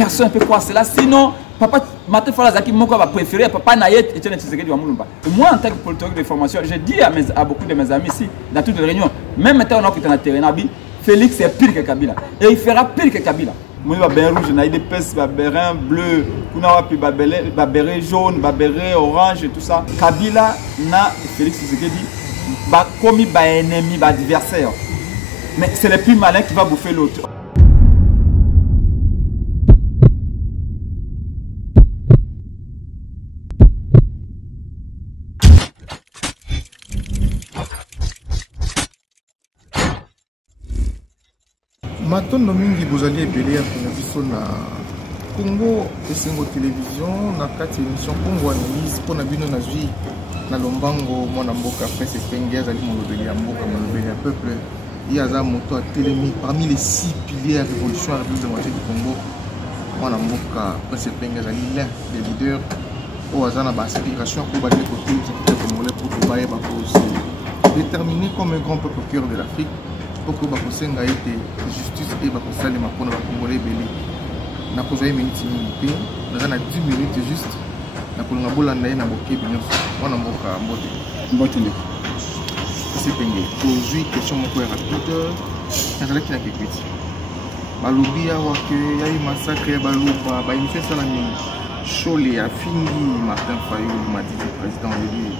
personne ne peut croire cela. Sinon, papa, Martin Fayulu Zaki, mon va préférer papa Nayet et Tiens Tshisekedi Wamulumba. Moi, en tant que politologue de formation, j'ai dit à beaucoup de mes amis ici, dans toutes les réunions, même maintenant, on a dans le terrain, Félix est pire que Kabila. Et il fera pire que Kabila. Moi, je vais rouge, je vais des pèses, béret bleu, béret jaune, béret orange et tout ça. Kabila n'a Félix Tshisekedi commis un ennemi, un adversaire. Mais c'est le plus malin qui va bouffer l'autre. Matondo mingi bozali ebele ya biso na Congo esengo télévision na kati émission Congo analyse pona bino na zui na lombango mwana mboka presse penge azali molobeli ya mboka molobeli ya peuple yaza moto a télémi parmi les 6 piliers de la révolution à la République démocratique du Congo mwana mboka presse penge azali l'un des leaders au azana ba aspiration pour battre côté du congolais pour que baye ba déterminé comme un grand peuple au cœur de l'Afrique pour que bakosenga ete justice et bakosalema mpona bakongolais ebele nakozwa ye minute mingi mpe naza na 10 minutes juste nakolinga bolanda ye na bokebi nyonso mwana mboka mbote ndeko esepenge tozwi question moko ya rapide nazalaki na kekwiti balobi awa ke yai massacre ya baloba baémission esalami Chole afingi Martin Fayulu Madidi président olobi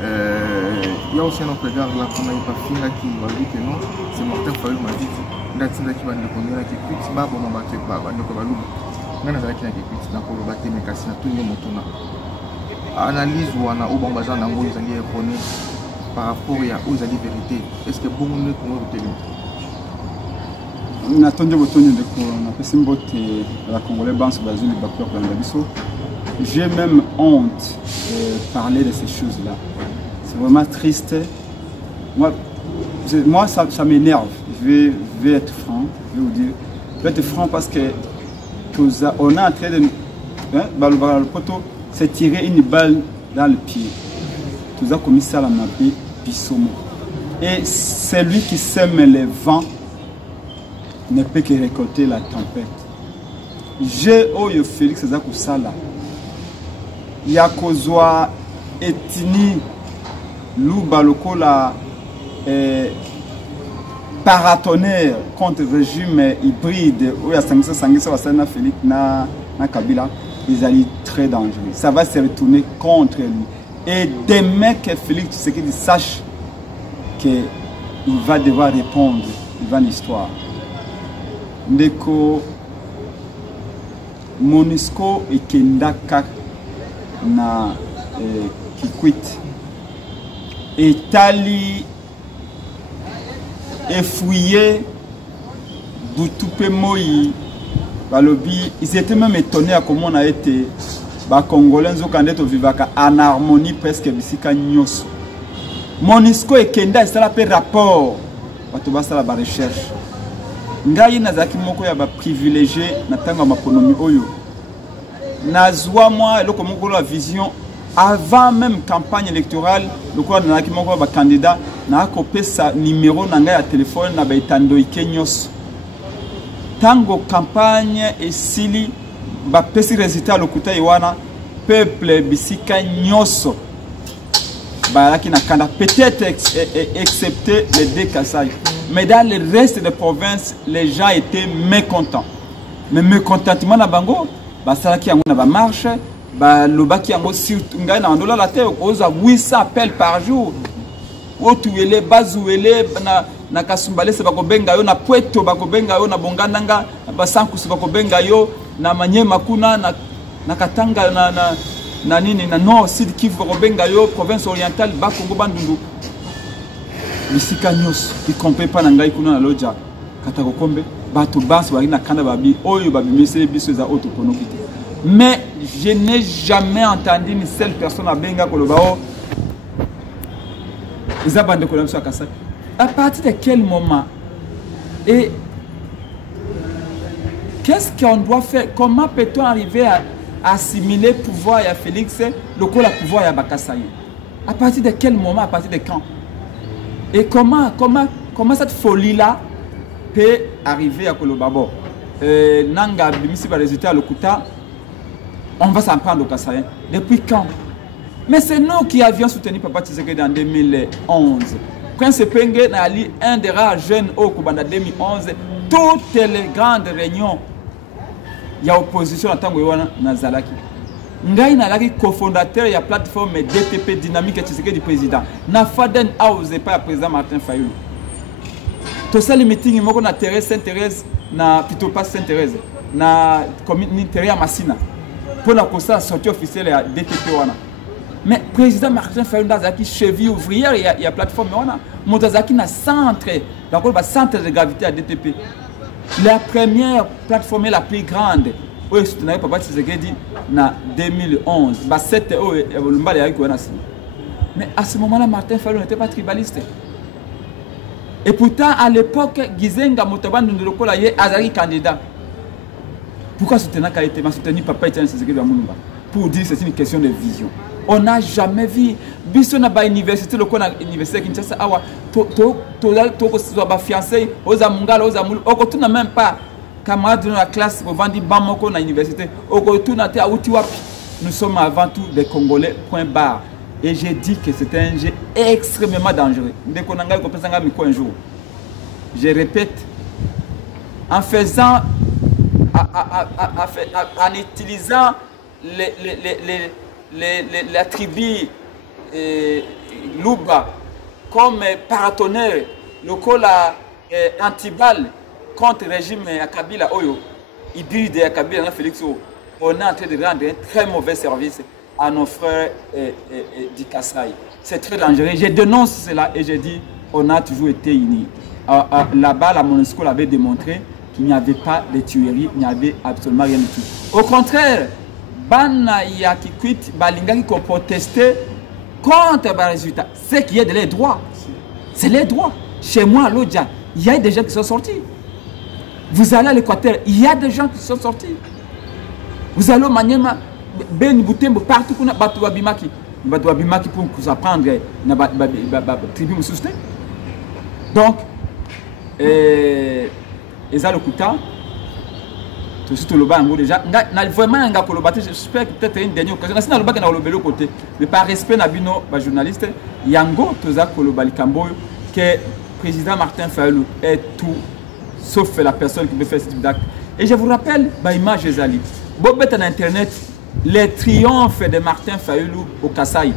il y a aussi un autre regard là qu'on n'a pas fini là qui va dire que non, c'est Martin Fayulu m'a dit il a dit qu'il va nous connaître qui quitte bah bon on va te pas donc va loup mais n'a qui quitte na ko ba te mais kasi na tout le monde na analyse ou ana au bon bazan nango ils allaient connaître par rapport à aux ali vérité est-ce que bon ne ko télé on attendait votre de ko na pesimbote la congolais banse bazuli bakor dans la biso. J'ai même honte de parler de ces choses-là. C'est vraiment triste. Moi ça m'énerve. Je vais être franc. Je vais vous dire. Je vais être franc parce que on est en train de le poteau s'est tiré une balle dans le pied. Tout a commis ça à la mapé Bissomo. Et celui qui sème les vents ne peut que récolter la tempête. J'ai oyo Félix Zakusala. Yakozwa etini luba lokola paratonnerre contre le régime hybride où il y a Sangisa Wasana Félix na Kabila, ils allaient très dangereux. Ça va se retourner contre lui. Et demain que Félix Tshisekedi sache qu'il va devoir répondre devant l'histoire. Ndeko Monusco et Kendaka na Kikwit etali effouillé Boutoupe Moï balobi ils étaient même étonnés à comment on a été ba congolais nzokandeto vivaka en harmonie presque bisika nyos Monusco et Kenda ça la rapport bato basala ba recherche ngai nazaki moko ya ba privilégié na tanga makonomi oyo nazwa moi eloko moko la vision avant même campagne électorale lokola nazaki moko ba candidat na kopesa numéro na ngai ya téléphone na ba itando ikenyos tango campagne esili ba pesi résultat lokuta iwana peuple bisika nyoso ba na kanda peut-être excepté les deux Kasaï. Mais dans le reste des provinces, les gens étaient mécontents. Mais mécontentement na bango, ba salaki yango na ba marche, ba lobaki yango surtout ngai na ndola la terre, oza 800 appels par jour. Otuele bazuele na kasumbale se bako benga yo na Pweto bako benga yo na Bongandanga, ba Sankusu bako benga yo na Manyema kuna na Katanga na nini na Nord Sud Kivu bako benga yo province orientale ba Kongo bandundu. Bisika nyos qui compare pas nangai kuna na loja katako kombe bato bas bari na kanda babi oyo babi mesele biso za autoponokité. Mais je n'ai jamais entendu une seule personne à benga kolobao izabande kolam so akasa. À partir de quel moment et qu'est-ce qu'on doit faire? Comment peut-on arriver à assimiler pouvoir à Félix le pouvoir à Bakasaye? À partir de quel moment? À partir de quand? Et comment cette folie-là peut arriver à Kolobabo? nanga bimisi ba résultat lokuta, on va s'en prendre au Kassaïen. Depuis quand? Mais c'est nous qui avions soutenu Papa Tshisekedi en 2011. Prince Penge n'a ali un des rares jeunes au Kubanda 2011. Toutes les grandes réunions, il y a opposition en tant que Nazalaki. Ngai nalaki cofondateur de la plateforme DTP Dynamique Tshisekedi du président. Na faden a osé pas le président Martin Fayulu. Tout ça les meetings moko na Thérèse Sainte-Thérèse na plutôt pas Sainte-Thérèse na communauté à Massina. Pour la constat sortie officielle de la DTP wana. Mais le président Martin Fayulu Nazaki cheville ouvrière il y a plateforme wana. Motazaki na centre donc le centre de gravité à DTP. La première plateforme la plus grande. Oui, c'est Papa Tshisekedi en 2011. Mais à ce moment-là, Martin Fayulu n'était pas tribaliste. Et pourtant, à l'époque, Gizenga Motaban Ndolokola est Azari candidat. Pourquoi soutenir Kaïté? Ma soutenu Papa Tshisekedi à Moulumba. Pour dire que c'est une question de vision. On n'a jamais vu. Biso na ba université lokona université Kinshasa awa to fiancé aux amungala aux amul okotu na même pas camarades de la classe pour vendre bamoko na université okotu na te auti wapi. Nous sommes avant tout des Congolais point barre et j'ai dit que c'était un jeu extrêmement dangereux. Ndeko nanga ko pesanga miko un jour. Je répète, en faisant en utilisant la tribu Luba comme paratonnerre, le col anti-balle contre le régime à Kabila Oyo, hybride à Kabila Félix O, on est en train de rendre un très mauvais service à nos frères du Kasaï. C'est très dangereux. Je dénonce cela et je dis on a toujours été unis. Là-bas, la MONUSCO l'avait démontré qu'il n'y avait pas de tueries, il n'y avait absolument rien du tout. Au contraire, Bana Yakikwit, Balinga qui ont protesté contre le résultat. C'est qu'il y a de les droits. C'est les droits. Chez moi, à Lodja, il y a des gens qui sont sortis. Vous allez à l'Équateur, il y a des gens qui sont sortis. Vous allez au Maniema, Ben Boutembo, partout, on a Batou Abimaki. Batou Abimaki pour nous apprendre la tribu Moussouste. Donc, Eza Lokuta, tout le bas déjà vraiment un gars j'espère que peut-être une dernière occasion sinon le bas dans le côté mais par respect na bino ba journaliste yango toza kolobali kamboyo que président Martin Fayulu est tout sauf la personne qui veut faire ce type d'acte. Et je vous rappelle ba image ezali bobeta na internet les triomphes de Martin Fayulu au Kasaï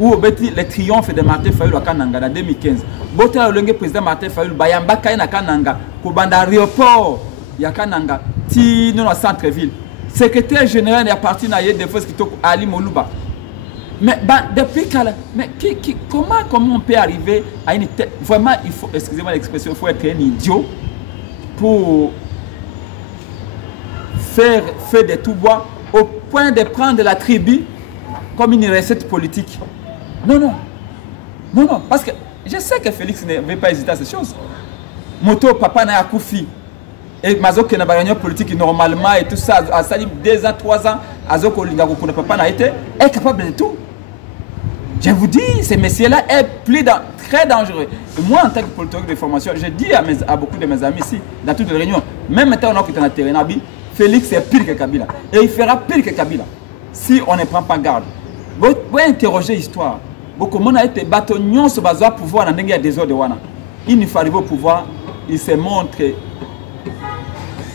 ou les triomphes de Martin Fayulu à Kananga en 2015 bota le président Martin Fayulu bayamba kai na Kananga ko banda aéroport ya Kananga ti dans le centre-ville. Secrétaire général est parti na des forces qui toquent Ali Moluba. Mais depuis comment on peut arriver à une telle... Vraiment, il faut, excusez-moi l'expression, il faut être un idiot pour faire des tout-bois au point de prendre la tribu comme une recette politique. Non, parce que je sais que Félix ne veut pas hésiter à ces choses. Moto, papa n'a Koufi. Et Mazok qui n'a pas réunion politique normalement et tout ça, à Salim 2 ans, 3 ans, Azok Olinga Koukouna papa n'a été, est capable de tout. Je vous dis, ce messieurs-là est très dangereux. Et moi, en tant que politique de formation, je dis à beaucoup de mes amis ici, dans toutes les réunions, même maintenant on est dans le terrain, Félix est pire que Kabila. Et il fera pire que Kabila, si on ne prend pas garde. Vous pouvez interroger l'histoire. Beaucoup de gens ont été bâtonnés sur le pouvoir dans le désordre. Il ne faut arriver au pouvoir, il se montre...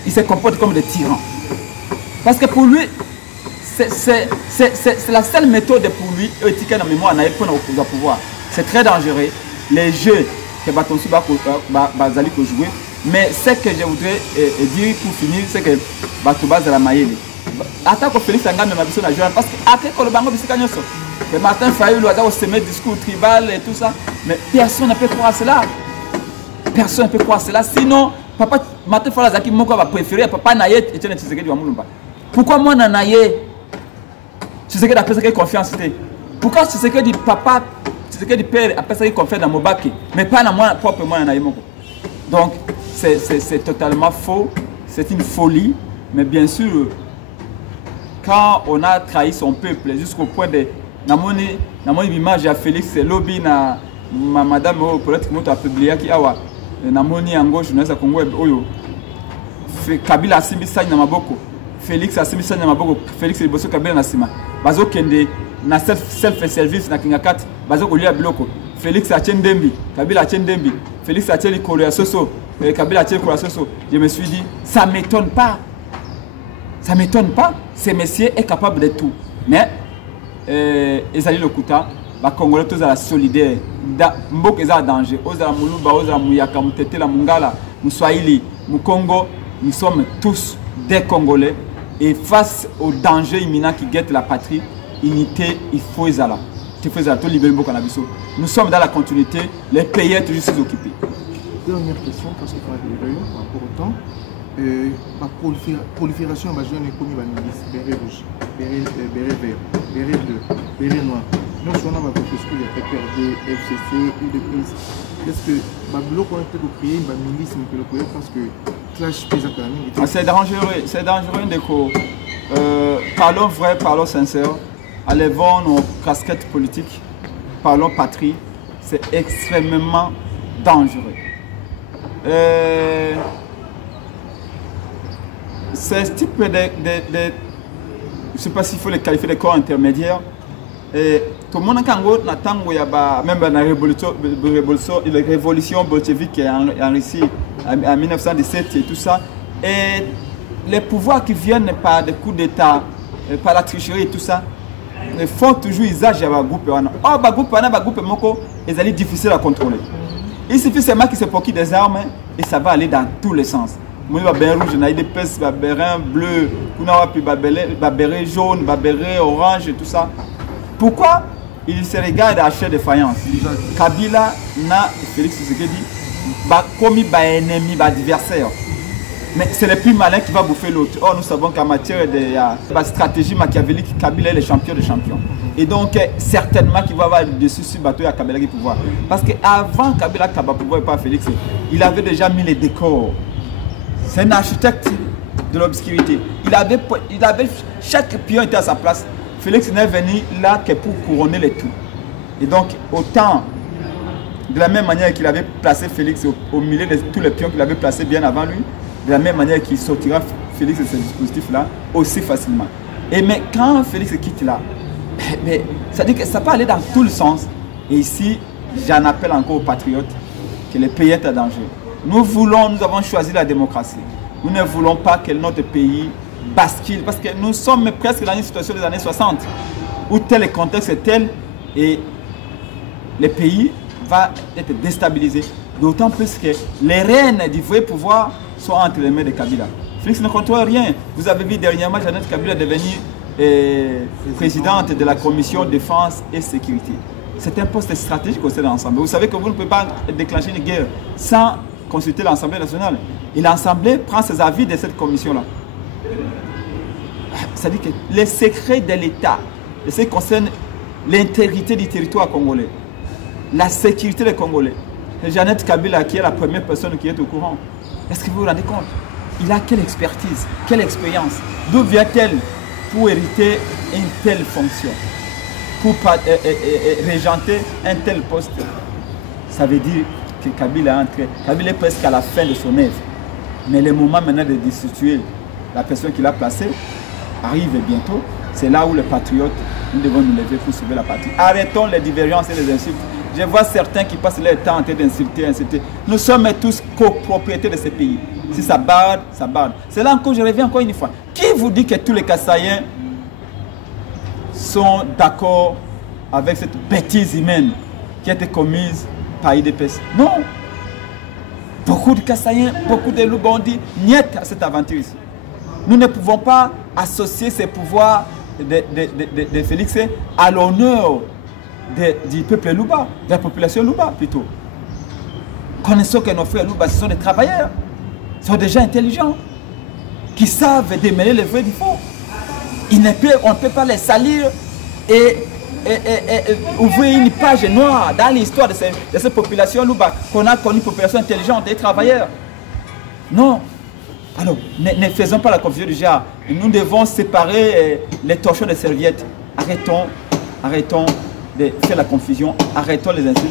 Il se comporte comme des tyrans. Parce que pour lui, c'est la seule méthode pour lui, éthique dans la mémoire, pour le pouvoir. C'est très dangereux. Les jeux que Batonsu Bazali peut jouer. Mais ce que je voudrais dire pour finir, c'est que Batouba Zalamaïli. Attends que Félix Angame m'a besoin de jouer. Parce que après que le bango de Martin Fayulu a semé discours tribal et tout ça. Mais personne ne peut croire cela. Personne ne peut croire cela. Sinon, Papa Martin Fayulu Zaki Moko va préférer Papa Nayet et Etienne Tshisekedi wa Mulumba. Pourquoi moi Nanaye Tshisekedi a fait confiance? Pourquoi Tshisekedi papa, Tshisekedi père a fait confiance dans Mobaki, mais pas dans moi propre moi Nanaye Moko? Donc c'est totalement faux, c'est une folie. Mais bien sûr, quand on a trahi son peuple jusqu'au point de Namoni image à Félix Lobby na madame peut-être que a publié qui awa Namoni en gauche journaliste Congo oyo Kabila asimbi sani na maboko, Félix asimbi sani na maboko, Félix liboso Kabila na sima. Bazo kende na self-service na kingakati, bazo kolia biloko. Félix a Ndembi, Kabila a Ndembi, Félix a likolo ya soso, Kabila a likolo ya soso. Je me suis dit, ça ne m'étonne pas. Ça ne m'étonne pas. Ce monsieur est capable de tout. Mais, Ezali Lokuta, les Congolais tous à la solidaire. Mbok est en danger. Ozala Muluba, Ozala Mouyaka, Moutete, la Mungala, Mouswahili, Moukongo, nous sommes tous des Congolais. Et face au danger imminent qui guette la patrie, unité, il faut Ezala. Nous sommes dans la continuité, les pays sont toujours sous-occupés. Dernière question, parce qu'il faut aller par rapport au temps. La prolifération de la jeune économie de la milice, béret rouge, béret vert, béret bleu, béret noir. Nous sommes dans la population, il y a PPRD, FCC, UDPS. Est-ce que le bloc a été créé une milice, parce que clash paysan quand même. C'est dangereux, Ndeko. Parlons vrai, parlons sincère. Enlevons nos casquettes politiques, parlons patrie, c'est extrêmement dangereux. C'est ce type de je ne sais pas s'il faut les qualifier de corps intermédiaires. Tout le monde a même la révolution bolchevique en Russie en 1917 et tout ça. Et les pouvoirs qui viennent par des coups d'État, par la tricherie et tout ça, font toujours usage de la groupe. Or, la groupe moko est difficile à contrôler. Il suffit seulement qu'ils se procurent des armes et ça va aller dans tous les sens. Moi, je vais rouge, des pèses, bleu, babéré jaune, babéré orange et tout ça. Pourquoi il se regarde à chair de faïence? Kabila n'a Félix Tshisekedi commis un ennemi, un adversaire. Mais c'est le plus malin qui va bouffer l'autre. Or, nous savons qu'en matière de stratégie machiavélique, Kabila est le champion des champions. Et donc, certainement qu'il va avoir dessus sur le bateau à Kabila qui pouvoir. Parce qu'avant Kabila Kaba pouvoir et pas Félix, il avait déjà mis les décors. C'est un architecte de l'obscurité. Il avait, chaque pion était à sa place. Félix n'est venu là que pour couronner les tout. Et donc, autant, de la même manière qu'il avait placé Félix au milieu de tous les pions qu'il avait placés bien avant lui, de la même manière qu'il sortira Félix de ce dispositif-là aussi facilement. Et mais quand Félix quitte là, ça dit que ça peut aller dans tout le sens. Et ici, j'en appelle encore aux patriotes que le pays est en danger. Nous avons choisi la démocratie. Nous ne voulons pas que notre pays bascule, parce que nous sommes presque dans une situation des années 60, où tel est contexte est tel, et le pays va être déstabilisé. D'autant plus que les rênes du vrai pouvoir sont entre les mains de Kabila. Félix ne contrôle rien. Vous avez vu dernièrement, Jeannette Kabila est devenue présidente de la commission défense et sécurité. C'est un poste stratégique au sein de l'Assemblée. Vous savez que vous ne pouvez pas déclencher une guerre sans consulter l'Assemblée nationale. Et l'Assemblée prend ses avis de cette commission-là. C'est-à-dire que les secrets de l'État, ce qui concerne l'intégrité du territoire congolais, la sécurité des Congolais, c'est Jeannette Kabila qui est la première personne qui est au courant. Est-ce que vous vous rendez compte? Il a quelle expertise, quelle expérience? D'où vient-elle pour hériter une telle fonction, pour régenter un tel poste? Ça veut dire que Kabila est entré. Kabila est presque à la fin de son œuvre. Mais le moment maintenant de destituer la personne qu'il a placée arrive bientôt. C'est là où les patriotes, nous devons nous lever pour sauver la patrie. Arrêtons les divergences et les insultes. Je vois certains qui passent leur temps en train d'insulter, insulter. Nous sommes tous copropriétaires de ce pays. Si ça barde, ça barde. C'est là encore, je reviens encore une fois. Qui vous dit que tous les Kassaïens sont d'accord avec cette bêtise humaine qui a été commise par IDPS? Non. Beaucoup de Kassaïens, beaucoup de loups ont dit niet à cette aventure ici. Nous ne pouvons pas associer ces pouvoirs de Félix à l'honneur du peuple Louba, de la population Louba plutôt. Connaissons que nos frères Louba, ce sont des travailleurs, ce sont des gens intelligents, qui savent démêler le vrai du faux. On ne peut pas les salir et ouvrir une page noire dans l'histoire de cette population Louba, qu'on a connu population intelligente et travailleurs. Non. Alors, ne faisons pas la confusion du genre. Nous devons séparer les torchons des serviettes. Arrêtons de faire la confusion. Arrêtons les insultes.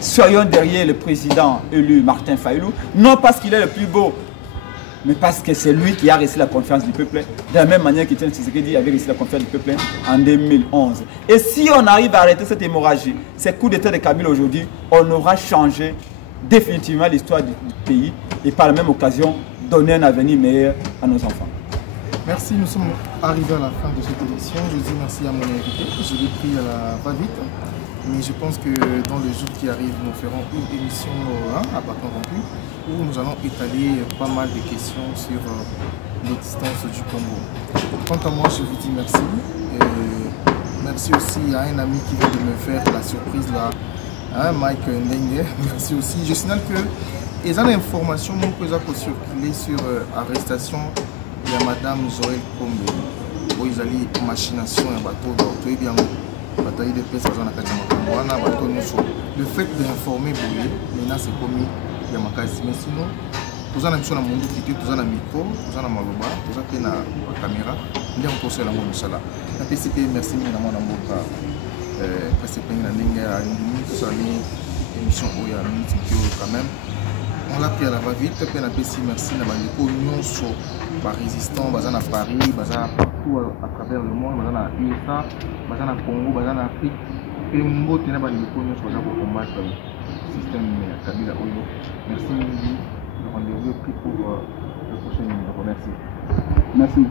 Soyons derrière le président élu Martin Fayulu. Non parce qu'il est le plus beau, mais parce que c'est lui qui a reçu la confiance du peuple, de la même manière qu'Étienne Tshisekedi avait reçu la confiance du peuple en 2011. Et si on arrive à arrêter cette hémorragie, ces coups d'État de Kabila aujourd'hui, on aura changé définitivement l'histoire du pays et par la même occasion donner un avenir meilleur à nos enfants. Merci, nous sommes arrivés à la fin de cette émission. Je dis merci à mon invité. Je l'ai pris à la va-vite. Mais je pense que dans les jours qui arrivent, nous ferons une émission à bâton rompu où nous allons étaler pas mal de questions sur l'existence du Congo. Quant à moi, je vous dis merci. Et merci aussi à un ami qui vient de me faire la surprise là, Mike Ndenge. Merci aussi. Je signale que les informations que j'ai circulé sur l'arrestation de Madame Joël Kombe, où ils allaient machination et bateau d'orto, bien bataille de paix, le fait d'informer maintenant c'est commis il y a ma case. Mais sinon, nous avons un monde qui est un micro, nous avons un maloba, nous avons une caméra, nous avons posé la mot Inch'Allah. La PCP, merci évidemment à mon PCP, nous avons une émission où il y a une minute quand même. On l'a pris à la va-vite, puis on a merci à Bandeko, sur les résistants, à Paris, partout à travers le monde, à USA, à Congo, à Afrique. Et on a pour combattre le système Kabila Oyo. Merci, Mindy. Rendez-vous pris pour le prochain numéro. Merci. Merci.